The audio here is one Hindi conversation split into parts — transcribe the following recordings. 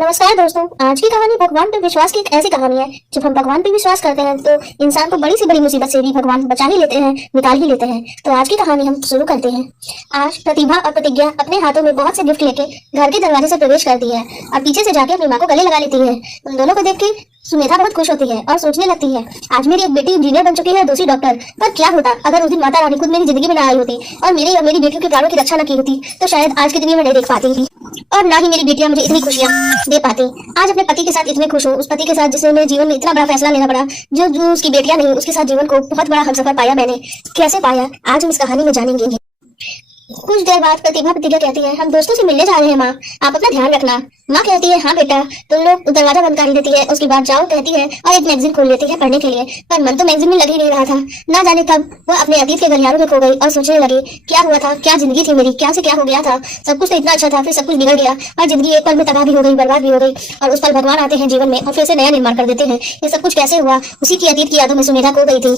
नमस्कार दोस्तों। आज की कहानी भगवान पर विश्वास की एक ऐसी कहानी है। जब हम भगवान पर विश्वास करते हैं तो इंसान को बड़ी से बड़ी मुसीबत से भी भगवान बचा ही लेते हैं, निकाल ही लेते हैं। तो आज की कहानी हम शुरू करते हैं। आज प्रतिभा और प्रतिज्ञा अपने हाथों में बहुत से गिफ्ट लेके घर के दरवाजे से प्रवेश करती है और पीछे से जाके अपनी माँ को गले लगा लेती है। उन दोनों को देख के सुमेधा बहुत खुश होती है और सोचने लगती है, आज मेरी एक बेटी इंजीनियर बन चुकी है, दूसरी डॉक्टर। पर क्या होता अगर उस दिन माता रानी खुद मेरी जिंदगी में न आई होती और मेरी और मेरी बेटियों के प्राणों की रक्षा न की होती, तो शायद आज की दुनिया में नहीं देख पाती थी और ना ही मेरी बेटियां मुझे इतनी खुशियां दे पाती। आज अपने पति के साथ इतने खुश हो, उस पति के साथ जिसने मेरे जीवन में इतना बड़ा फैसला लेना पड़ा, जो उसकी बेटियां नहीं, उसके साथ जीवन को बहुत बड़ा हमसफर पाया मैंने। कैसे पाया, आज हम इस कहानी में जानेंगे। कुछ देर बाद प्रतिज्ञा कहती है, हम दोस्तों से मिलने जा रहे हैं माँ, आप अपना ध्यान रखना। माँ कहती है, हाँ बेटा। तुम लोग दरवाजा बंद कर देती है, उसके बाद जाओ कहती है और एक मैगजीन खोल लेती है पढ़ने के लिए। पर मन तो मैगजीन में लग ही नहीं रहा था। ना जाने कब वो अपने अतीत के गलियारों में खो गई और सोचने लगी, क्या हुआ था, क्या जिंदगी थी मेरी, क्या से क्या हो गया था। सब कुछ तो इतना अच्छा था, फिर सब कुछ बिगड़ गया और जिंदगी एक पल में तबाह भी हो गई, बर्बाद भी हो गई। और उस पल भगवान आते हैं जीवन में और फिर से नया निर्माण कर देते हैं। ये सब कुछ कैसे हुआ, उसी की अतीत की यादों में सुमेधा खो गई थी।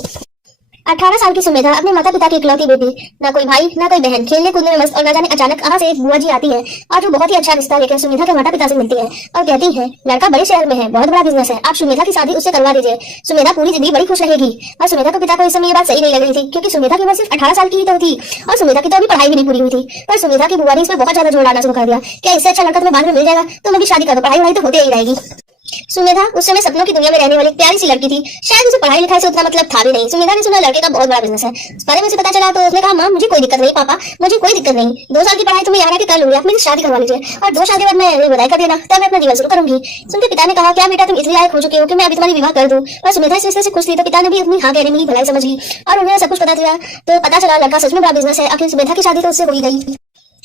18 साल की सुमेधा, अपने माता पिता की इकलौती बेटी, ना कोई भाई ना कोई बहन, खेलने कूदने में मस्त। और ना जाने अचानक कहां से एक बुआ जी आती है और जो बहुत ही अच्छा रिश्ता लेकर सुमेधा के माता पिता से मिलती है और कहती है, लड़का बड़े शहर में है, बहुत बड़ा बिजनेस है, आप सुमेधा की शादी उससे करवा दीजिए, सुमेधा पूरी जिंदगी बड़ी खुश रहेगी। और सुमेधा के पिता को इस समय ये बात सही नहीं लग रही थी, क्योंकि सुमेधा की उम्र सिर्फ 18 साल की ही तो थी और सुमेधा की तो अभी पढ़ाई भी नहीं पूरी हुई थी। पर सुमेधा की बुआ ने इसमें बहुत ज्यादा जोर डालना शुरू कर दिया, क्या इससे अच्छा लड़का तुम्हें बाद में मिल जाएगा, तुम अभी शादी करो, पढ़ाई तो होती ही रहेगी। सुमेधा उस समय सपनों की दुनिया में रहने वाली प्यारी सी लड़की थी। शायद उसे पढ़ाई लिखाई से उतना मतलब था भी नहीं। सुमेधा ने सुना लड़के का बहुत बड़ा बिजनेस है, उस बारे में उसे पता चला तो उसने कहा, माँ मुझे कोई दिक्कत नहीं, पापा मुझे कोई दिक्कत नहीं, 2 साल की पढ़ाई तुम्हें यहाँ के कर लूंगी, आप मेरी शादी करवा लीजिए और 2 साल के बाद मैं विदाई कर देना, तब मैं अपना जीवन शुरू करूंगी। सुनते पिता ने कहा, क्या बेटा तुम इतनी लायक हो चुके हो कि मैं अभी तुम्हारी विवाह कर दूं। और सुमेधा इस रिश्ते से खुश थी तो पिता ने भी अपनी हाँ कहने में ही भलाई समझ ली और उन्हें सब कुछ पता चला। तो पता चला लड़का सच में बड़ा बिजनेस है। आखिर सुमेधा की शादी तो उससे हो ही गई।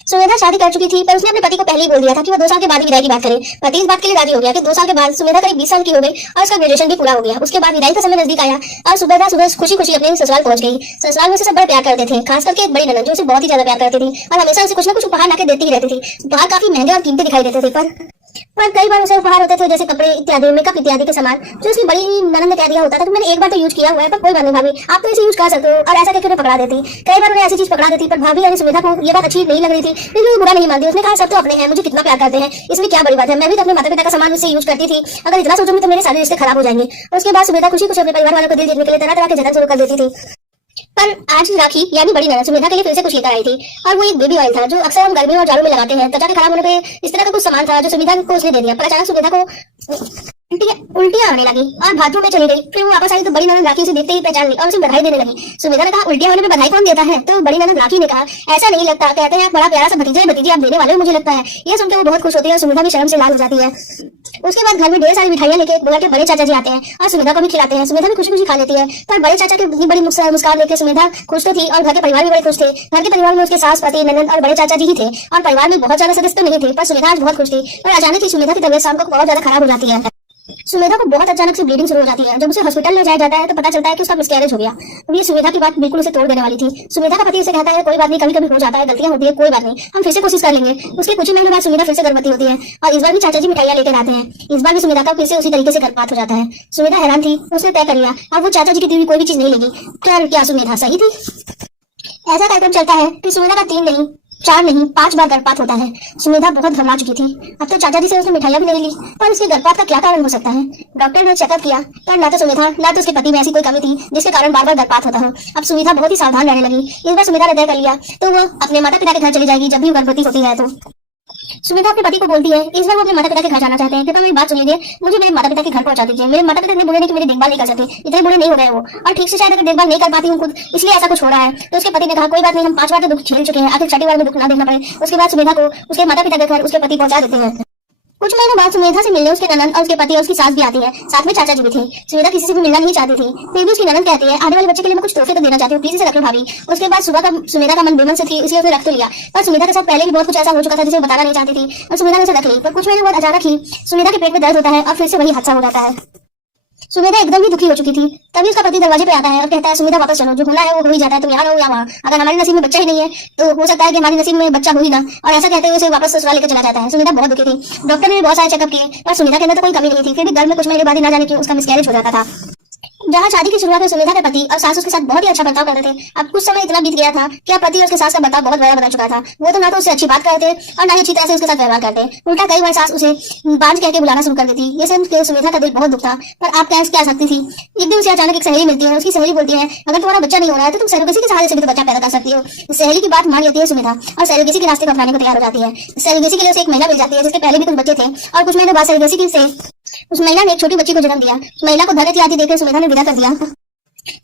सुमेधा शादी कर चुकी थी, पर उसने अपने पति को पहले ही बोल दिया था कि वो 2 साल के बाद विदाई की बात करे। पति इस बात के लिए राजी हो गया कि 2 साल के बाद सुमेधा करीब 20 साल की हो गई और उसका ग्रेजुएशन भी पूरा हो गया। उसके बाद विदाई का समय नजदीक आया और सुमेधा सुबह खुशी खुशी अपने ससुराल पहुंच गई। ससुराल में उसे सब बड़े प्यार करते थे, खास करके एक बड़ी ननद जो उसे बहुत ही ज्यादा प्यार करती थी और हमेशा उसे कुछ ना कुछ उपहार लाके देती ही रहती थी। उपहार काफी महंगे और कीमती दिखाई देते थे, पर कई बार उसे उपहार होते थे जैसे कपड़े इत्यादि, मेकअप इत्यादि के सामान, जो उसकी बड़ी ननद ने कह दिया होता था कि मैंने एक बार तो यूज किया हुआ है, पर कोई बात नहीं भाभी, आप तो इसे यूज कर सकते हो। और ऐसा कहकर उन्हें पकड़ा देती। कई बार उन्हें ऐसी चीज पकड़ा देती, पर भाभी यानी सुमेधा को ये बात अच्छी नहीं लग रही थी, लेकिन वो बुरा नहीं मानती। उसने कहा, सब तो अपने हैं, मुझे कितना प्यार करते हैं, इसमें क्या बड़ी बात है, मैं भी तो अपने माता पिता का सामान मुझसे यूज करती थी, अगर इतना सोचूंगी तो मेरे सारे रिश्ते खराब हो जाएंगे। उसके बाद सुमेधा खुशी खुशी अपने परिवार वालों को दिल जीतने के लिए तरह तरह के जतन शुरू कर देती थी। पर आज राखी यानी बड़ी ननद सुमेधा के लिए फिर से कुछ लेकर आई थी और वो एक बेबी ऑयल था जो अक्सर हम गर्मी और जाड़ों में लगाते हैं। त्वचा के खराब होने पे इस तरह का कुछ सामान था जो सुमेधा को उसने दे दिया। पर अचानक सुमेधा को उल्टियां आने लगी और बाथरूम में चली गई। फिर वो वापस आई तो बड़ी ननद राखी उसे देखते ही पहचान ली और उसे बधाई देने लगी। सुमेधा ने कहा, उल्टियां होने पे बधाई कौन देता है। तो बड़ी ननद राखी ने कहा, ऐसा नहीं लगता, कहते हैं बड़ा प्यारा सा भतीजा आप देने वाले हो, मुझे लगता है। ये सुनकर वो बहुत खुश होती है और सुमेधा भी शर्म से लाल हो जाती है। उसके बाद घर में ढेर सारी मिठाइयां लेके बुआ के बड़े चाचा जी आते हैं और सुमेधा को भी खिलाते हैं। सुमेधा भी खुशी खुशी खा लेती है, पर बड़े चाचा की बड़ी मुस्कान लेके सुमेधा खुश तो थी और घर के परिवार भी बड़े खुश थे। घर के परिवार में उसके सास, पति, ननद और बड़े चाचा जी ही थे और परिवार में बहुत ज्यादा सदस्य तो नहीं थे, पर सुमेधा आज बहुत खुश थी। पर अचानक ही सुमेधा की तबीयत शाम को बहुत ज्यादा खराब हो जाती है। सुमेधा को बहुत अचानक से ब्लीडिंग शुरू हो जाती है। जब उसे हॉस्पिटल ले जाया जाता है तो पता चलता है कि उसका मिसकैरेज हो गया। अब ये सुमेधा की बात बिल्कुल उसे तोड़ देने वाली थी। सुमेधा का पति उसे कहता है, कोई बात नहीं, कभी कभी हो जाता है, गलतियां होती है, कोई बात नहीं, हम फिर से कोशिश कर लेंगे। उसके कुछ ही महीने बाद सुमेधा फिर से गर्भवती होती है और इस बार भी चाचा जी मिठाइयां लेकर आते हैं। इस बार भी सुमेधा का फिर से उसी तरीके से गर्भपात हो जाता है। सुमेधा हैरान थी, उसने तय कर लिया अब वो चाचा जी की दी हुई कोई भी चीज नहीं लेगी। क्या सुमेधा सही थी। ऐसा कार्यक्रम चलता है कि सुमेधा का 3 नहीं 4 नहीं 5 बार गर्भपात होता है। सुमेधा बहुत घबरा चुकी थी। अब तो चाचा जी से उसने मिठाइयां भी नहीं ली, पर उसके गर्भपात का क्या कारण हो सकता है। डॉक्टर ने चेकअप किया, पर ना तो सुमेधा ना तो उसके पति में ऐसी कोई कमी थी जिसके कारण बार बार गर्भपात होता हो। अब सुमेधा बहुत ही सावधान रहने लगी। इस बार सुमेधा ने तय कर लिया तो वो अपने माता पिता के घर चली जाएगी जब भी गर्भवती होती है। तो सुमेधा अपने पति को बोलती है, इस बार वो अपने माता पिता के घर जाना चाहते हैं, कृपया मेरी बात सुनिए, मुझे मेरे माता पिता के घर पहुंचा दीजिए। मेरे माता पिता इतने बुरे नहीं कि मेरी देखभाल नहीं कर सकते, इतने बुरे नहीं हो गए वो, और ठीक से शायद अगर देखभाल नहीं कर पाती हूँ खुद, इसलिए ऐसा कुछ हो रहा है। तो उसके पति ने कहा, कोई बात नहीं, हम 5 बार तो दुख झेल चुके हैं, आखिर 6ठी बार में दुख ना देखना पड़े। उसके बाद सुमेधा को उसके माता पिता के घर उसके पति पहुंचा देते हैं। कुछ महीनों बाद सुमेधा से मिलने उसके ननद और उसके पति और उसकी सास भी आती है, साथ में चाचा जी भी थे। सुमेधा किसी से भी मिलना नहीं चाहती थी, फिर भी उसकी ननद कहती है, आने वाले बच्चे के लिए मैं कुछ तोहफे तो देना चाहती हूँ, प्लीज इसे रख लो भाभी। उसके बाद सुबह का सुमेधा का मन बेमन से थी, इसलिए उसने रख तो लिया, पर सुमेधा के साथ पहले भी बहुत कुछ ऐसा हो चुका था जिसे बताना नहीं चाहती थी और सुमेधा ने उसे रख ली। पर कुछ महीने बाद अचानक ही सुमेधा के पेट में दर्द होता है और फिर से वही हादसा हो जाता है। सुमेधा एकदम ही दुखी हो चुकी थी। तभी उसका पति दरवाजे पे आता है और कहता है, सुमेधा वापस चलो, जो होना है वो हो ही जाता है, तुम यहाँ रहो या वहाँ, अगर हमारे नसीब में बच्चा ही नहीं है तो हो सकता है कि हमारे नसीब में बच्चा हो ही ना। और ऐसा कहते हुए उसे वापस ससुराल लेकर चला जाता है। सुमेधा बहुत दुखी थी। डॉक्टर ने बहुत सारे चेकअप किए पर सुमेधा के अंदर तो कोई कमी नहीं थी, फिर भी गर्भ में कुछ महीने बाद ही ना जाने क्यों उसका मिसकैरेज हो जाता था। जहाँ शादी की शुरुआत में सुमेधा के पति और सास उसके साथ बहुत ही अच्छा बर्ताव कर रहे थे, अब कुछ समय इतना बीत गया था कि अब पति और उसके सास का बर्ताव बहुत बड़ा बदल चुका था। वो तो ना तो उससे अच्छी बात करते और ना ही अच्छी तरह से उसके साथ व्यवहार करते, उल्टा कई बार सास उसे बांझ कह के बुलाना शुरू कर देती। ये सुन के सुमेधा का दिल बहुत दुखता, पर आप क्या सकती थी। एक दिन उसे अचानक एक सहेली मिलती है, उसकी सहेली बोलती है अगर तुम्हारा बच्चा नहीं हो रहा है तो तुम सरोगेसी के सहारे से भी तो बच्चा पैदा कर सकती हो। सहेली की बात मान लेती है सुमेधा और सरोगेसी के रास्ते को अपनाने को तैयार हो जाती है। सरोगेसी के लिए उसे एक महिला मिल जाती है जिसके पहले भी कुछ बच्चे थे और कुछ महीने बाद सरोगेसी से उस महिला ने एक छोटी बच्ची को जन्म दिया। महिला को धरती आती देखकर सुमेधा ने विदा कर दिया।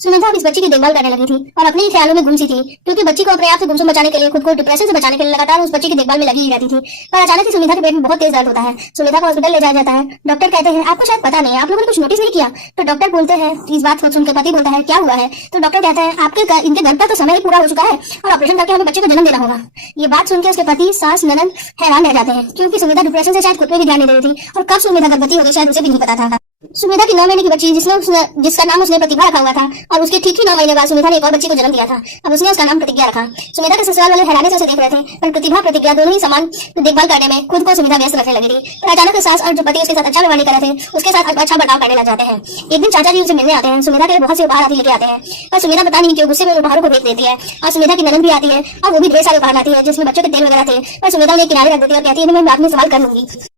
सुमेधा अब इस बच्ची की देखभाल करने लगी थी और अपने ही ख्यालों में गुम सी थी, क्योंकि बच्ची को अपने आप से गुमसुम बचाने के लिए, खुद को डिप्रेशन से बचाने के लिए लगातार उस बच्ची की देखभाल में लगी ही रहती थी। पर अचानक ही सुमेधा के पेट में बहुत तेज दर्द होता है। सुमेधा को हॉस्पिटल ले जाया जाता है। डॉक्टर कहते हैं आपको शायद पता नहीं, आप लोगों ने कुछ नोटिस नहीं किया। तो डॉक्टर बोलते हैं, इस बात को सुनकर पति बोलता है क्या हुआ है। तो डॉक्टर कहता है आपके इनके घर पर तो समय ही पूरा हो चुका है और ऑपरेशन करके हमें बच्चे को जन्म देना होगा। ये बात सुनकर उसके पति, सास, ननद हैरान रह जाते हैं, क्योंकि सुमेधा डिप्रेशन से शायद खुद पे भी ध्यान नहीं दे रही थी और कब सुमेधा गर्भवती हो गई शायद उसे भी नहीं पता था। सुमेधा की 9 महीने की बच्ची जिसका नाम उसने प्रतिभा रखा हुआ था और उसके ठीक ही 9 महीने बाद सुमेधा ने एक और बच्ची को जन्म दिया था। अब उसने उसका नाम प्रतिज्ञा रखा। सुमेधा के ससुराल वाले हैरानी से उसे देख रहे थे, पर प्रतिज्ञा दोनों ही समान देखभाल करने में खुद को सुमेधा व्यस्त रखने लगी थी। पर अचानक सास और जो पति उसके साथ अच्छा व्यवहार नहीं कर रहे थे उसके साथ अच्छा बर्ताव करने लग जाते हैं। एक दिन चाचा जी उनसे मिलने आते हैं। सुमेधा के बहुत से उपहार आदि लेके आते हैं, पर सुमेधा पता नहीं क्यों गुस्से में उपहारों को फेंक देती है और सुमेधा की ननद भी आती है और वो भी ढेर सारे उपहार लाती है जिसमें बच्चों के तेल वगैरह थे, पर सुमेधा उन्हें किनारे रख देती है और कहती है मैं बाद में सवाल कर लूंगी।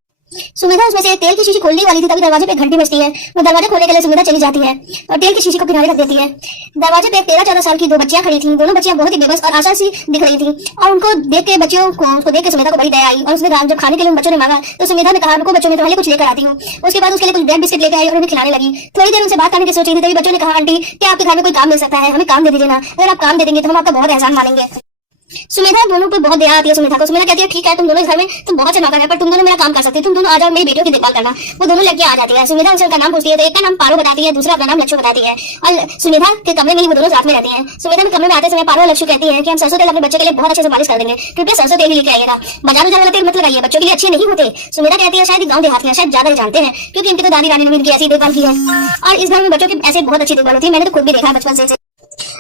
सुमेधा उसमें से तेल की शीशी खोलने वाली थी, तभी दरवाजे पे घंटी बजती है। वो दरवाजा खोलने के लिए सुमेधा चली जाती है और तेल की शीशी को किनारे रख देती है। दरवाजे पे 13-14 साल की 2 बच्चियां खड़ी थी। दोनों बच्चियां बहुत ही बेबस और आशा सी दिख रही थी और उनको देख के सुमेधा को बड़ी दया आई और उसने जब खाने के लिए उन बच्चों ने मांगा तो सुमेधा ने कहा रुको बच्चों में पहले कुछ लेकर आती हूँ। उसके बाद उसके लिए कुछ ब्रेड बिस्किट लेकर आई और उन्हें खिलाने लगी। थोड़ी देर उनसे बात करने की सोच रही थी, तभी बच्चों ने कहा आंटी क्या आपके घर में कोई काम मिल सकता है, हमें काम दे दीजिए ना, अगर आप काम दे देंगे तो हम आपका बहुत एहसान मानेंगे। सुमेधा दोनों पे बहुत दया आती है सुमेधा को। सुमेधा कहती है ठीक है तुम दोनों इस घर में तुम बहुत अच्छा नौकर है, पर तुम दोनों मेरा काम कर सकते हो, तुम दोनों आ जाओ मेरी बेटियों की देखभाल करना। वो दोनों लड़कियां आ जाती है। सुमेधा उनसे उनका नाम पूछती है तो एक का नाम पारो बताती है, दूसरा अपना नाम लक्ष्य बताती है और सुमेधा के कमरे में ही वो दोनों साथ में रहती हैं। सुमेधा के कमरे में आते समय पारो और लक्ष्य कहती है कि हम सरसों तेल अपने बच्चे के लिए बहुत अच्छे से मालिश कर देंगे, कृपया सरसों तेल ही लेके आइएगा, बाजार वाला तेल मत लगाइए, बच्चों के लिए अच्छे नहीं होते। सुमेधा कहती है शायद गाँव देहात में शायद ज्यादा जानते हैं, क्योंकि इनकी तो दादी रानी ने इनकी ऐसी देखभाल की है और इस घर में बच्चों की ऐसे बहुत अच्छी देखभाल होती है, मैंने तो खुद भी देखा है बचपन से।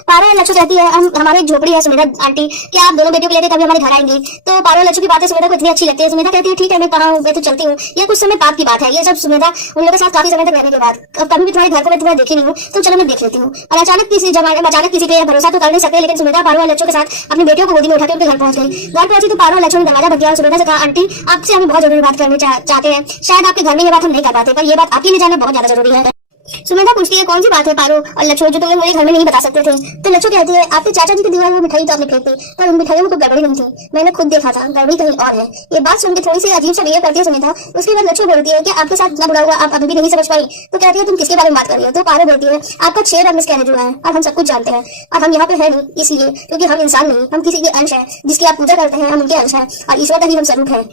पारो और लक्ष्य कहती है हमारे झोपड़ी है सुमेधा आंटी, क्या आप दोनों बेटियों को लेकर कभी हमारे घर आएंगी। तो पारो और लक्ष्य की बातें सुमेधा को इतनी अच्छी लगती है। सुमेधा कहती है ठीक है मैं कहाँ हूँ, मैं तो चलती हूँ। ये कुछ समय बाद की बात है, ये सब सुमेधा उन लोगों के साथ काफी समय तक रहने के बाद कभी भी तुम्हारे घर को मैं तुम्हें देखी नहीं हूँ तो चलो मैं देख लेती हूँ। और अचानक किसी पे भरोसा तो कर नहीं सकते, लेकिन सुमेधा पारो और लक्ष्य के साथ अपनी बेटियों को गोदी में उठाकर उनके घर पहुंच गई। घर पहुंची तो पारो और लक्ष्य ने दरवाजा बंद किया और सुमेधा से कहा आंटी आपसे हमें बहुत जरूरी बात करनी चाहते हैं, शायद आपके घर में ये बात हम नहीं कर पाते, पर ये बात आपके लिए जानना बहुत ज्यादा जरूरी है। सुमेधा पूछती है कौन सी बात है पारो और लक्ष्य जो तुमने मेरे घर में नहीं बता सकते थे। तो लक्ष्य कहती है आपके चाचा जी की दीवार में मिठाई तो आपने फेंक दी, पर उन मिठाइयों में कोई गड़बड़ी नहीं थी, मैंने खुद देखा था, गड़बड़ी कहीं और है। ये बात सुनकर थोड़ी सी अजीब सा बिहेव करती है सुमेधा। उसके बाद लक्ष्य बोलती है कि आपके साथ इतना बुरा हुआ आप अभी भी नहीं समझ पाई। तो कहती है तुम किसके बारे में बात कर रही हो। तो पारो बोलती है आपका 6 बार मिसकैरेज हुआ है और हम सब कुछ जानते हैं और हम यहाँ पे है नहीं इसलिए क्योंकि हम इंसान नहीं, हम किसी के अंश है, जिसकी आप पूजा करते हैं हम उनके अंश है और ईश्वर का ही हम स्वरूप है।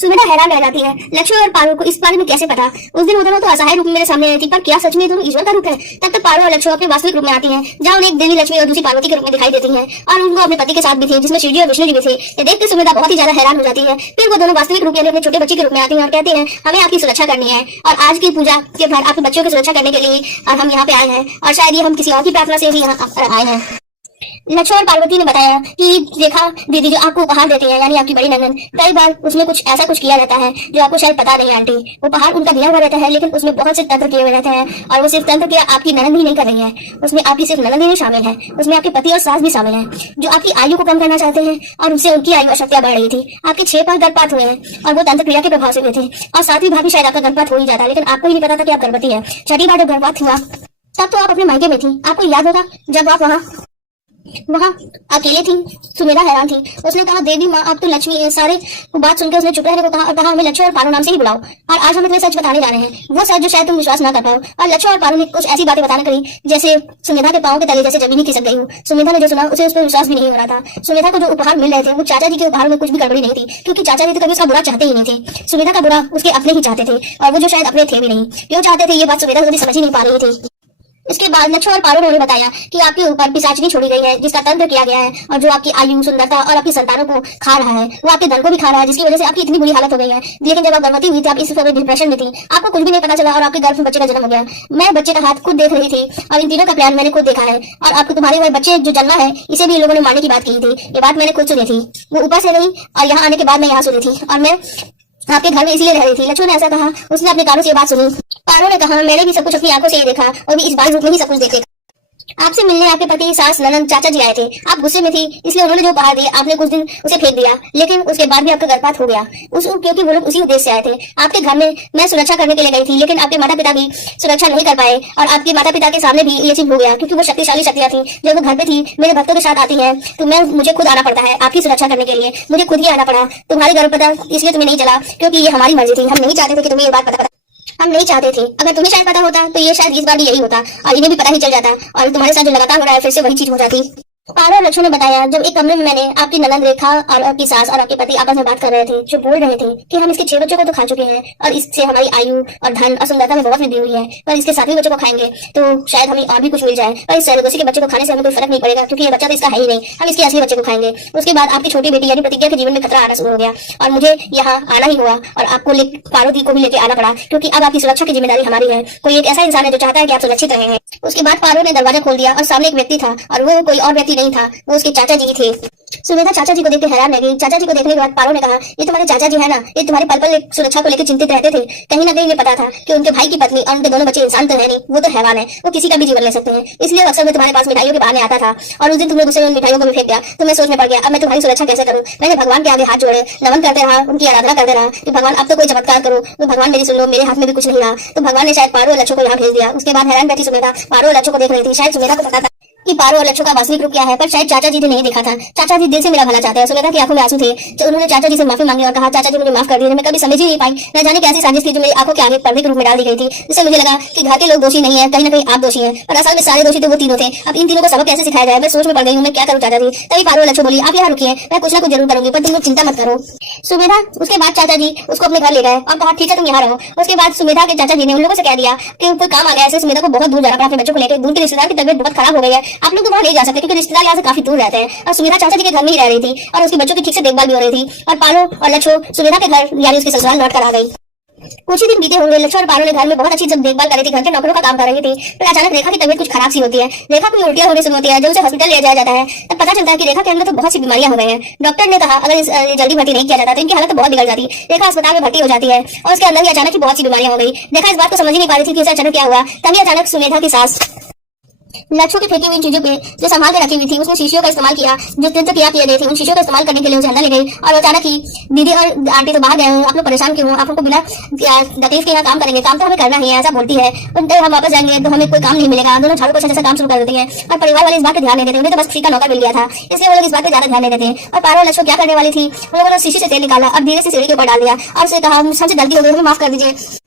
सुमेधा हैरान रह जाती है लक्ष्य और पारो को इस बारे में कैसे पता। उस दिन वो दोनों तो असहाय रूप में मेरे सामने आई थी, पर क्या सच में दोनों ईश्वर का रूप है। तब तक पारो और लक्ष्य अपने वास्तविक रूप में आती हैं, जहाँ उन्हें एक देवी लक्ष्मी और दूसरी पार्वती के रूप में दिखाई देती हैं और उनको अपने पति के साथ भी थे जिसमें शिवजी और विष्णु जी भी थे। ये देखकर सुमेधा बहुत ही ज्यादा हैरान हो जाती है। फिर वो दोनों वास्तविक रूप में अपने छोटे बच्चे के रूप में आती हैं और कहती हैं हमें आपकी सुरक्षा करनी है और आज की पूजा के बाद आपके बच्चों की सुरक्षा करने के लिए हम यहाँ पे आए हैं और शायद ये हम किसी और की प्रार्थना से भी यहाँ आए हैं। लक्ष्य और पार्वती ने बताया कि देखा दीदी जो आपको उपहार देते हैं यानी आपकी बड़ी ननद, कई बार उसमें कुछ ऐसा कुछ किया जाता है जो आपको शायद पता नहीं आंटी। उपहार उनका दिया हुआ रहता है लेकिन उसमें बहुत से तंत्र किए हुए रहते हैं और वो सिर्फ तंत्र किया आपकी ननद ही नहीं कर रही है, उसमें आपकी सिर्फ ननद ही नहीं शामिल है, उसमें आपके पति और सास भी शामिल है जो आपकी आयु को कम करना चाहते हैं और उससे उनकी आयु शक्तियां बढ़ रही थी। आपके 6 बार गर्भपात हुए हैं और वो तंत्र क्रिया के प्रभाव से हुए थे और 7वीं बार भी शायद आपका गर्भपात हो ही जाता है, लेकिन आपको ही नहीं पता था कि आप गर्भवती है। 6ठी बार जब गर्भपात हुआ तब तो आप अपने मायके में थी, आपको याद होगा जब आप वहाँ अकेले थी। सुमेधा हैरान थी। उसने कहा देवी माँ आप तो लक्ष्मी है। सारे बात सुनकर उसने चुप रहने को कहा और कहा हमें लक्ष्य और पारो नाम से ही बुलाओ और आज हम तुम्हें सच बताने जा रहे हैं, वो सच जो शायद तुम विश्वास ना कर पाओ। और लक्ष्य और पारो ने कुछ ऐसी बातें बताने करी जैसे सुमेधा के पाँव के तले जैसे जमीन ही खिसक गई हो। सुमेधा ने जो सुना उसे उस पर विश्वास भी नहीं हो रहा था। सुमेधा को जो उपहार मिल रहे थे वो चाचा जी के उपहार में कुछ भी गड़बड़ी नहीं थी, क्योंकि चाचा जी तो कभी उसका बुरा चाहते ही नहीं थे। सुमेधा का बुरा उसके अपने ही चाहते थे और वो जो शायद अपने थे भी नहीं, क्यों चाहते थे ये बात सुमेधा कभी समझ ही नहीं पा रही थी। इसके बाद लक्ष्य और पारो ने बताया कि आपके ऊपर पिशाचनी छोड़ी गई है जिसका तंत्र किया गया है और जो आपकी आयु, सुंदरता और आपकी संतानों को खा रहा है, वो आपके धन को भी खा रहा है, जिसकी वजह से आपकी इतनी बुरी हालत हो गई है। लेकिन जब आप गर्भवती हुई थी आप इस समय डिप्रेशन में थी, आपको कुछ भी नहीं पता चला और आपके गर्भ में बच्चे का जन्म हो गया। मैं बच्चे का हाथ खुद देख रही थी और इन तीनों का प्लान मैंने खुद देखा है और आपके तुम्हारे वो बच्चे जो जन्मा है इसे भी इन लोगों ने मारने की बात की थी। ये बात मैंने खुद सुनी थी, वो ऊपर से नहीं और यहाँ आने के बाद मैं यहाँ सुनी थी और मैं आपके घर में इसलिए रह रही थी। लक्ष्मण ने ऐसा कहा, उसने अपने कानों से ये बात सुनी पारो ने कहा, मैंने भी सब कुछ अपनी आंखों से ही देखा और भी इस बाल रूप में ही सब कुछ देख देखा। आपसे मिलने आपके पति, सास, ननद, चाचा जी आए थे। आप गुस्से में थी, इसलिए उन्होंने जो उपहार दिया आपने कुछ दिन उसे फेंक दिया, लेकिन उसके बाद भी आपका गर्भपात हो गया। क्योंकि वो लोग उसी उद्देश्य से आए थे। आपके घर में मैं सुरक्षा करने के लिए गई थी, लेकिन आपके माता पिता भी सुरक्षा नहीं कर पाए और आपके माता पिता के सामने भी ये चीज हो गया, क्योंकि वो शक्तिशाली शक्तियां थी। जब वो घर पे थी, मेरे भक्तों के साथ आती है, तो मुझे खुद आना पड़ता है आपकी सुरक्षा करने के लिए। मुझे खुद ही आना पड़ा। तुम्हारी गर्भ पता इसलिए तुम्हें नहीं चला क्योंकि ये हमारी मर्जी थी। हम नहीं चाहते थे कि तुम्हें ये बात पता हम नहीं चाहते थे। अगर तुम्हें शायद पता होता तो ये शायद इस बार भी यही होता और इन्हें भी पता ही चल जाता और तुम्हारे साथ जो लगातार हो रहा है फिर से वही चीज हो जाती। पारो और लक्ष्मण ने बताया, जब एक कमरे में मैंने आपकी ननद रेखा और आपकी सास और आपके पति आपस में बात कर रहे थे, जो बोल रहे थे कि हम इसके 6 बच्चों को तो खा चुके हैं और इससे हमारी आयु और धन और सुंदरता में बहुत वृद्धि हुई है, पर इसके 7वें बच्चों को खाएंगे तो शायद हमें और भी कुछ मिल जाए, पर इस सरोगसी के बच्चे को खाने से हमें कोई फर्क नहीं पड़ेगा क्योंकि ये बच्चा तो इसका है ही नहीं। हम इसके असली बच्चे को खाएंगे। उसके बाद आपकी छोटी बेटी यानी प्रतिज्ञा के जीवन में खतरा आना शुरू हो गया और मुझे यहाँ आना ही हुआ और आपको पारो दी को भी लेके आना पड़ा क्योंकि अब आपकी सुरक्षा की जिम्मेदारी हमारी है। कोई एक ऐसा इंसान है जो चाहता है कि आप सुरक्षित रहें। उसके बाद पारो ने दरवाजा खोल दिया और सामने एक व्यक्ति था और वो कोई और व्यक्ति नहीं था, वो उसके चाचा जी थे। सुमेधा चाचा जी को देखकर हैरान रह गई। चाचा जी को देखने के बाद पारो ने कहा, ये तुम्हारे चाचा जी है ना, ये तुम्हारे पल पल सुरक्षा को लेकर चिंतित रहते थे। कहीं ना कहीं ये पता था कि उनके भाई की पत्नी और उनके दोनों बच्चे इंसान तो है नहीं, वो तो हैवान है, वो किसी का भी जीवन ले सकते हैं। इसलिए अक्सर मैं तुम्हारे पास मिठाइयों के बहाने आता था और उस दिन तुमने गुस्से में उन मिठाइयों को भी फेंक दिया। तो मैं सोच में पड़ गया, अब मैं तुम्हारी सुरक्षा कैसे करूं। मैंने भगवान के आगे हाथ जोड़े, नमन करते रहा, उनकी आराधना करते रहा कि भगवान अब तो कोई चमत्कार करो। तो भगवान मेरी सुन लो, मेरे हाथ में भी कुछ नहीं रहा। तो भगवान ने शायद पारो और लच्छू को यहाँ भेज दिया। उसके बाद हैरान बैठी सुमेधा पारो और लच्छू को देख रही थी। शायद सुमेधा को पता था कि पारो और लच्छू का वास्तविक रूप क्या है, पर शायद चाचा जी ने नहीं देखा था। चाचा जी दिल से मेरा भला चाहते हैं। सुमेधा की आंखों में आंसू थे, तो उन्होंने चाचा जी से माफी मांगी और कहा, चाचा जी मुझे माफ कर दीजिए, मैं कभी समझ ही नहीं पाई। न जाने कैसी साजिश थी जो मेरी आंखों के आगे पर्दे के रूप में डाल दी गई थी, जिससे मुझे लगा कि घर के लोग दोषी नहीं है, कहीं ना कहीं आप दोषी हैं, पर असल में सारे दोषी तो वो तीनों थे। अब इन तीनों को सबक कैसे सिखाया जाए, मैं सोच में पड़ गई हूँ, मैं क्या करूँ चाचा जी। तभी पारो और लच्छू बोली, आप यहाँ रुकिए, मैं कुछ ना कुछ जरूर करूंगी, पर तुम लोग चिंता मत करो। सुमेधा उसके बाद चाचा जी उसको अपने घर ले गए और कहा, ठीक है तुम यहाँ रहो। उसके बाद सुमेधा के चाचा जी ने उन लोगों से कह दिया कि कोई काम आ गया है, सुमेधा को बहुत दूर जाना पड़ा अपने बच्चों को लेकर। दूर के रिश्तेदार की तबियत बहुत खराब हो गई है, आप लोग तो वहाँ नहीं जा सकते क्योंकि रिश्तेदार यहाँ से काफी दूर रहते हैं। और सुमेधा चाचा जी के घर में ही रह रही थी और उसके बच्चों की ठीक से देखभाल भी हो रही थी। और पारो और लच्छू सुमेधा के घर यानी उसके ससुराल लौट कर आ गई। कुछ ही दिन बीते होंगे। लच्छू और पारो ने घर में बहुत अच्छी जब देखभाल कर रही थी, घर के नौकरों का काम कर रही थी, फिर अचानक रेखा की तबियत कुछ खराब सी होती है। रेखा को उल्टियां होने शुरू होती है। जब उसे हॉस्पिटल ले जाया जाता है तब पता चलता है कि रेखा के अंदर तो बहुत सी बीमारियां हो गई हैं। डॉक्टर ने कहा अगर जल्दी भर्ती नहीं किया जाता तो इनकी हालत तो बहुत बिगड़ जाती। रेखा अस्पताल में भर्ती हो जाती है और उसके अंदर ही अचानक ही बहुत सी बीमारियां हो गई। रेखा इस बात को समझ ही नहीं पा रही थी कि उसे अचानक क्या हुआ। तभी अचानक सुमेधा की सास लच्छू की फेंकी हुई चीजों पे जो संभाल के रखी हुई थी, उसने शीशियों का इस्तेमाल किया जो क्रिया किए गए थे। उन शीशियों का इस्तेमाल करने के लिए उसे अंदर ले गई और अचानक ही दीदी और आंटी तो बाहर गए हैं, आप लोग परेशान क्यों हो, आप लोग को बिना तकलीफ के यहाँ काम करेंगे, काम तो हमें करना ही है, ऐसा बोलती है। उनसे हम वापस जाएंगे तो हमें कोई काम नहीं मिलेगा। दोनों झाड़ू पोछा जैसा काम शुरू कर देती है और परिवार वाले इस बात पर ध्यान नहीं देते। उन्हें तो बस फ्री का नौकर मिल गया था, इसलिए वो लोग इस बात पर ज्यादा ध्यान नहीं देते। और पारो और लच्छू क्या करने वाली थी, उन लोगों ने शीशी से तेल निकाला और धीरे से सीढ़ी के ऊपर डाल दिया और उसे कहा, हमसे गलती हो गई, हमें माफ कर दीजिए।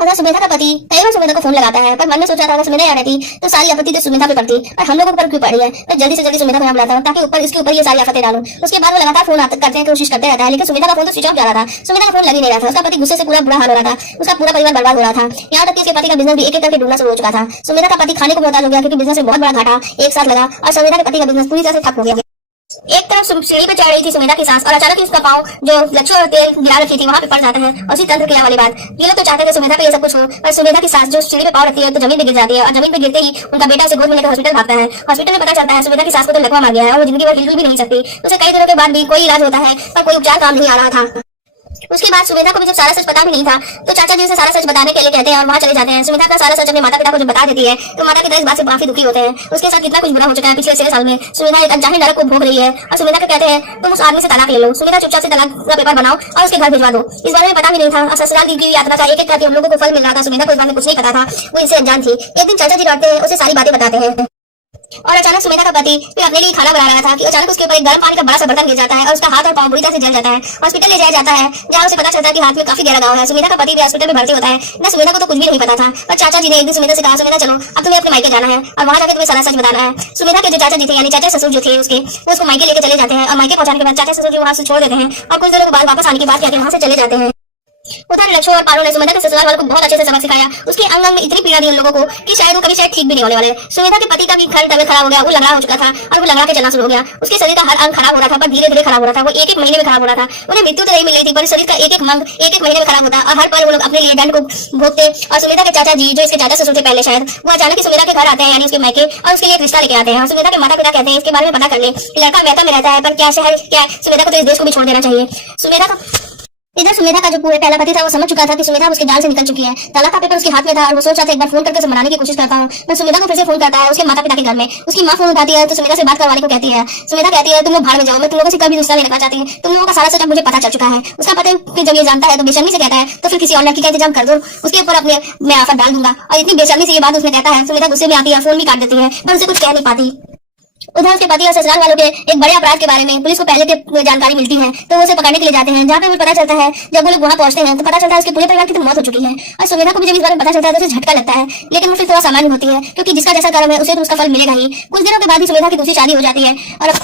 अगर सुमेधा का पति कई बार सुमेधा को फोन लगाता है, पर मन में सोचा था अगर सुमेधा यहाँ रहती तो सारी आपत्ति तो सुमेधा पे पड़ती, पर हम लोगों पर क्यों पड़ी है। मैं जल्दी से जल्दी सुमेधा को यहाँ बुलाता हूँ ताकि ऊपर इसके ऊपर ये सारी आफतें डालूं। उसके बाद वो लगातार फोन करते हैं, कोशिश करते रहता है, लेकिन सुमेधा का फोन तो स्विच ऑफ जा रहा था। सुमेधा का फोन लग ही नहीं रहा था। उसका पति गुस्से से पूरा बुरा हाल हो रहा था, उसका पूरा परिवार बर्बाद हो रहा था। यहाँ तक कि उसके पति का बिजनेस भी एक एक करके डूबना शुरू हो चुका था। सुमेधा का पति खाने को मोहताज हो गया क्योंकि बिजनेस में बहुत बड़ा घाटा एक साथ लगा और सुमेधा के पति का बिजनेस पूरी तरह से ठप हो गया। एक तरफ सीढ़ी पे चढ़ रही थी सुमेधा की सास और अचानक ही उसका पाँव जो लच्छू और तेल गिरा रखी थी वहां पे पड़ जाता है। और उसी तंत्र क्रिया वाली बात, ये लोग तो चाहते थे सुमेधा पे ये सब कुछ हो, पर सुमेधा की सास जो सीढ़ी पे पाँव रखती है तो जमीन पे गिर जाती है और जमीन पे गिरते ही उनका बेटा उसे गोद में लेकर हॉस्पिटल भागता है। हॉस्पिटल में पता चलता है सुमेधा की सास को तो लकवा मार गया है और वो जिंदगी भर हिल भी नहीं सकती। उसे कई दिनों के बाद भी कोई इलाज होता है पर कोई उपचार काम नहीं आ रहा था। उसके बाद सुमेधा को भी जब सारा सच पता भी नहीं था तो चाचा जी उसे सारा सच बताने के लिए कहते हैं और वहाँ चले जाते हैं। सुमेधा का सारा सच अपने माता पिता को जब बता देती है तो माता पिता इस बात से काफी दुखी होते हैं। उसके साथ कितना कुछ बुरा हो चुका है पिछले 6 साल में। सुमेधा एक अनजाने नरक को भोग रही है और सुमेधा को कहते हैं तुम उस आदमी से तलाक ले लो। सुमेधा चुपचाप से तलाक का पेपर बनाओ और उसके घर भिजवा दो। इस बारे में पता भी नहीं था और ससुराल की यात्रा का एक एक करके हम लोगों को फल मिल रहा था। सुमेधा को इस बारे में कुछ नहीं पता था, वो इनसे अनजान थी। एक दिन चाचा जी लौटते हैं, उसे सारी बातें बताते हैं और अचानक सुमेधा का पति फिर अपने लिए खाना बना रहा था कि अचानक उसके ऊपर एक गर्म पानी का बड़ा सा बर्तन गिर जाता है और उसका हाथ और पांव बुरी तरह से जल जाता है। हॉस्पिटल ले जाया जाता है जहाँ उसे पता चलता है कि हाथ में काफी गहरा घाव है। सुमेधा का पति भी हॉस्पिटल में भर्ती होता है। ना सुमेधा को तो कुछ भी नहीं पता था, पर चाचा जी ने एक दिन सुमेधा से कहा, सुमेधा चलो अब तुम्हें अपने मायके जाना है और वहाँ जाकर तुम्हें सारा सच बताना है। सुमेधा के जो चाचा जी थे यानी चाचा ससुर जो थे उसको मायके लेकर चले जाते हैं और मायके पहुंचाने के बाद चाचा ससुर जी वहाँ से छोड़ देते हैं और कुछ दिनों के बाद वापस आने की बात कहते हैं वहाँ से चले जाते हैं। उधर लच्छू और पारो ने सुमेधा के ससुराल वालों को बहुत अच्छे से सबक सिखाया। उसके अंग अंग में इतनी पीड़ा दी उन लोगों को कि शायद वो कभी शायद ठीक भी नहीं होने वाले। सुमेधा के पति का भी तबियत खराब हो गया, वो लंगड़ा हो चुका था और वो लंगड़ा के चलना शुरू हो गया। उसके शरीर का हर अंग खराब हो रहा था, पर धीरे धीरे खराब हो रहा था। वो एक एक महीने में खराब हो रहा था। उन्हें मृत्यु तो नहीं मिल रही थी पर शरीर का एक एक अंग एक एक महीने में खराब होता और हर पल वो लोग अपने लिए दंड को भोगते। और सुमेधा के चाचा जी जो इसके चाचा ससुर थे पहले शायद, वो अचानक ही सुमेधा के घर आते हैं यानी उसके मायके और उसके लिए एक रिश्ता लेके आते हैं। और सुमेधा के माता पिता कहते हैं इसके बारे में पता कर ले, लड़का अमेरिका में रहता है पर क्या शहर क्या सुमेधा को तो इस देश को भी छोड़ देना चाहिए। सुमेधा का इधर सुमेधा का जो पूरे पहला पति था वो समझ चुका था कि सुमेधा उसके जाल से निकल चुकी है। तालाक का पेपर उसके हाथ में था और वो सोच रहा था एक बार फोन करके उसे मनाने की कोशिश करता हूँ। तो सुमेधा को फिर से फोन करता है उसके माता पिता के घर में। उसकी माँ फोन उठाती है तो सुमेधा से बात करवाने को कहती है। सुमेधा कहती है तुम लोग भाड़ में जाओ, मैं तुम लोगों से कभी रिश्ता नहीं रखना चाहती, तुम लोगों का सारा सच मुझे पता चल चुका है। उसका पति जब ये जानता है तो बेशर्मी से कहता है तो फिर किसी और लड़की का इंतजाम कर दो, उसके ऊपर अपने मैं आफत डाल दूंगा। और इतनी बेशर्मी से ये बात उसने कहता है, सुमेधा गुस्से में आती है, फोन भी काट देती है पर उसे कुछ कह नहीं पाती। उधर उसके पति और ससुराल वालों के एक बड़े अपराध के बारे में पुलिस को पहले के जानकारी मिलती है तो वो उसे पकड़ने के लिए जाते हैं। जहाँ पे पता चलता है, जब वो लोग वहाँ पहुंचते हैं तो पता चलता है उसके पूरे परिवार की तो मौत हो चुकी है। और सुमेधा को भी जब इस बारे में पता चलता है तो उसे झटका लगता है, लेकिन वो फिर थोड़ा सामान्य होती है क्योंकि जिसका जैसा कर्म है उसे तो उसका फल मिलेगा ही। कुछ दिनों के बाद ही सुमेधा की दूसरी शादी हो जाती है और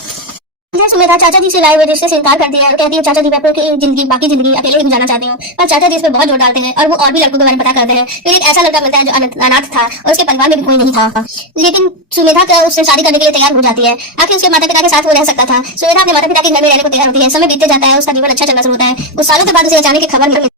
इधर सुमेधा चाचा जी से लाए हुए रिश्ते से इनकार करती है और कहती है चाचा जी मैं अपनी बाकी जिंदगी अकेले ही गुजारना चाहती हूँ। पर चाचा जी इस पर बहुत जोर डालते हैं और वो और भी लड़कों के बारे में पता करते हैं। फिर एक ऐसा लड़का मिलता है जो अनाथ था और उसके परिवार में भी कोई नहीं था, लेकिन सुमेधा का उससे शादी करने के लिए तैयार हो जाती है। आखिर उसके माता पिता के साथ वो रह सकता था। सुमेधा अपने माता पिता के घर में रहने को तैयार होती है। समय बीतते जाता है, उसका जीवन अच्छा चलना शुरू होता है। कुछ सालों के बाद उसे अचानक खबर मिलती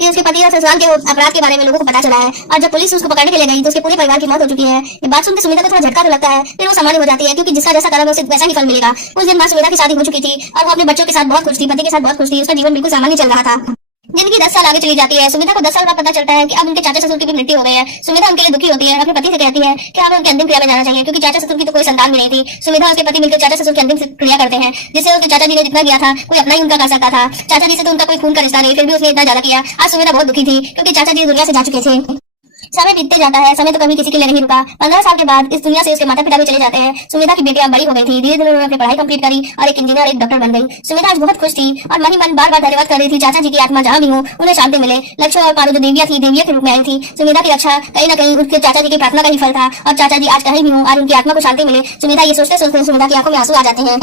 कि उसके पति और ससुराल के अपराध के बारे में लोगों को पता चला है और जब पुलिस उसको पकड़ने के लिए गई तो उसके पूरे परिवार की मौत हो चुकी है। ये बात सुनकर सुमेधा को थोड़ा झटका तो लगता है, फिर वो सामान्य हो जाती है क्योंकि जिसका जैसा कर्म है उसे वैसा ही फल मिलेगा। कुछ दिन बाद सुमेधा की शादी हो चुकी थी और वो अपने बच्चों के साथ बहुत खुश थी, पति के साथ बहुत खुश थी। उसका जीवन बिल्कुल सामान्य चल रहा था। जिंदगी 10 साल आगे चली जाती है। सुमेधा को 10 साल बाद पता चलता है कि अब उनके चाचा ससुर की भी मृत्यु हो गई है। सुमेधा उनके लिए दुखी होती है, अपने पति से कहती है कि हमें उनके अंतिम क्रिया में जाना चाहिए क्योंकि चाचा ससुर की तो कोई संतान भी नहीं थी। सुमेधा और उसके पति मिलकर चाचा ससुर की अंतिम क्रिया करते हैं, जिससे उनके चाचा जी ने जितना किया था कोई अपना ही उनका कर सकता था। चाचा जी से तो उनका कोई खून का रिश्ता नहीं, फिर भी उसने इतना ज्यादा किया। आज सुमेधा बहुत दुखी थी क्योंकि चाचा जी दुनिया से जा चुके थे। समय बीतते जाता है, समय तो कभी किसी के लिए नहीं रुका। 15 साल के बाद इस दुनिया से उसके माता पिता भी चले जाते हैं। सुमेधा की बेटियां बड़ी हो गई थी, धीरे धीरे उन्होंने अपनी पढ़ाई कंप्लीट करी और एक इंजीनियर एक डॉक्टर बन गई। सुमेधा आज बहुत खुश थी और मन ही मन बार बार धन्यवाद कर रही थी चाचा जी की आत्मा जहाँ भी हो उन्हें शांति मिले। लक्ष्य और पारो जो देवियां थी, देवियों के रूप में आई थी। सुमेधा की रक्षा कहीं न कहीं उनके चाचा जी की प्रार्थना का ही फल था और चाचा जी आज कहीं भी हूँ और उनकी आत्मा को शांति मिले। सुमेधा ये सोचते सोचते सुमेधा की आंखों में आंसू आ जाते हैं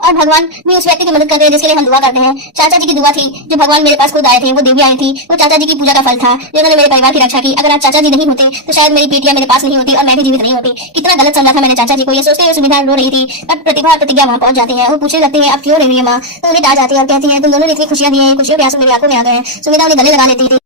और भगवान भी उस व्यक्ति की मदद करते हैं जिसके लिए हम दुआ करते हैं। चाचा जी की दुआ थी जो भगवान मेरे पास खुद आए थे, वो देवी आई थी, वो चाचा जी की पूजा का फल था जिन्होंने मेरे परिवार की रक्षा की। अगर आज चाचा जी नहीं होते तो शायद मेरी बेटियां मेरे पास नहीं होती और मैं भी जीवित नहीं होती। कितना गलत समझा था मैंने चाचा जी को। ये सोचते हुए सुमेधा रो रही थी। तब प्रतिभा और प्रतिज्ञा वहाँ पहुंच जाती है। वो पूछने लगती है अब क्यों रो रही है माँ, तो उन्हें डांट जाती है और कहती है तुम दोनों ने इतनी खुशियां दी है, खुशियों के आंसू मेरी आंखों में आ गए। सुमेधा उन्हें गले लगा लेती थी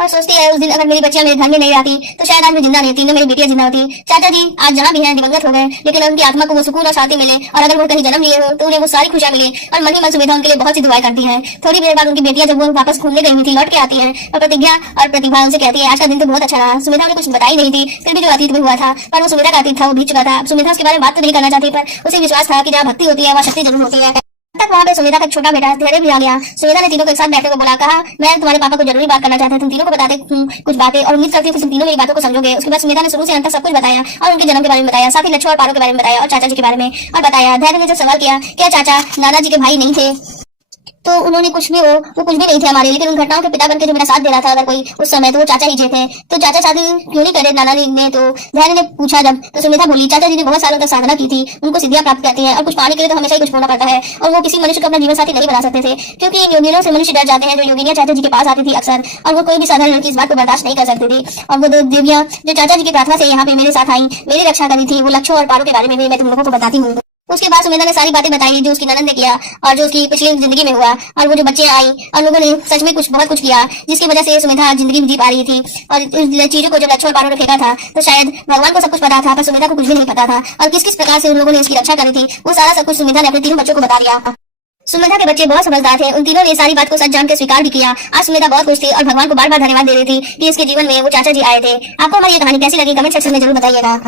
और सोचती है उस दिन अगर मेरी बच्चियां मेरे घर में नहीं आती तो शायद आज मैं जिंदा नहीं थी, न मेरी बेटियां जिंदा होती। चाचा जी आज जहाँ भी हैं दिवंगत हो गए, लेकिन उनकी आत्मा को वो सुकून और शांति मिले और अगर वो कहीं जन्म लिए हो तो उन्हें वो सारी खुशियां मिले। और मन ही मन सुमेधा उनके लिए बहुत सी दुआएं करती है। थोड़ी देर बाद उनकी बेटियां जब वो वापस घूमने गई थी लौट के आती है और प्रतिज्ञा और प्रतिभा उनसे कहती है आज का दिन तो बहुत अच्छा रहा। सुमेधा उन्हें कुछ बताई नहीं थी, फिर भी जो अतीत में हुआ था पर वो सुमेधा का अतीत था, वो बीत चुका था। सुमेधा उसके बारे में बात तो नहीं करना चाहती पर उसे विश्वास था कि जहाँ भक्ति होती है वहाँ शक्ति जरूर होती है। तक वहाँ पे सुमेधा का छोटा बेटा धैर्य भी आ गया। सुमेधा ने तीनों को एक साथ बैठे को बोला, कहा मैं तुम्हारे पापा को जरूरी बात करना चाहता हूँ, तुम तीनों को बताते कुछ बातें और उम्मीद करती हूँ तुम तीनों मेरी बातों को समझोगे। उसके बाद सुमेधा ने शुरू से अंत तक सब कुछ बताया और उनके जन्म के बारे में बताया, साथ ही लक्ष्य और पारो के बारे में बताया और चाचा जी के बारे में और बताया। धैर्य ने जब सवाल किया क्या चाचा दादाजी के भाई नहीं थे, तो उन्होंने कुछ भी वो कुछ भी नहीं थे हमारे, लेकिन उन घटनाओं के पिता बनकर जो मेरा साथ दे रहा था अगर कोई उस समय तो वो चाचा ही जी थे। तो चाचा शादी क्यों नहीं करे नाना जी ने, तो धैर्य ने पूछा जब, तो सुमेधा बोली चाचा जी ने बहुत सालों तक साधना की थी, उनको सिद्धियां प्राप्त करती है और कुछ पाने के लिए तो हमेशा ही कुछ होना पड़ता है और वो किसी मनुष्य को अपना जीवन साथी नहीं बना सकते थे क्योंकि योगिनियों से मनुष्य डर जाते हैं। जो योगिनियां चाचा जी के पास आती थी अक्सर और वो कोई भी साधारण लड़की इस बात को बर्दाश्त नहीं कर सकती थी। और वो दो देवियां जो चाचा जी की प्रार्थना से यहाँ पे मेरे साथ आई, मेरी रक्षा करी थी, वो लक्ष्य और पारो के बारे में भी मैं तुम लोगों को बताती हूँ। उसके बाद सुमेधा ने सारी बातें बताई जो उसकी ननद ने किया और जो उसकी पिछली जिंदगी में हुआ और वो जो बच्चे आई और लोगों ने सच में कुछ बहुत कुछ किया जिसकी वजह से सुमेधा जिंदगी जी पा रही थी। और इस चीजों को जब लक्ष्य और पारो ने फेंका था तो शायद भगवान को सब कुछ पता था पर सुमेधा को कुछ भी नहीं पता था और किस किस प्रकार से उन लोगों ने उसकी रक्षा करी थी वो सारा सब कुछ सुमेधा ने अपने तीनों बच्चों को बता दिया। सुमेधा के बच्चे बहुत समझदार थे, उन तीनों ने सारी बात को सच जान के स्वीकार भी किया। आज सुमेधा बहुत खुश थी और भगवान को बार बार धन्यवाद दे रही थी कि इसके जीवन में वो चाचा जी आए थे। आपको हमारी ये कहानी कैसी लगी कमेंट सेक्शन में जरूर बताइएगा।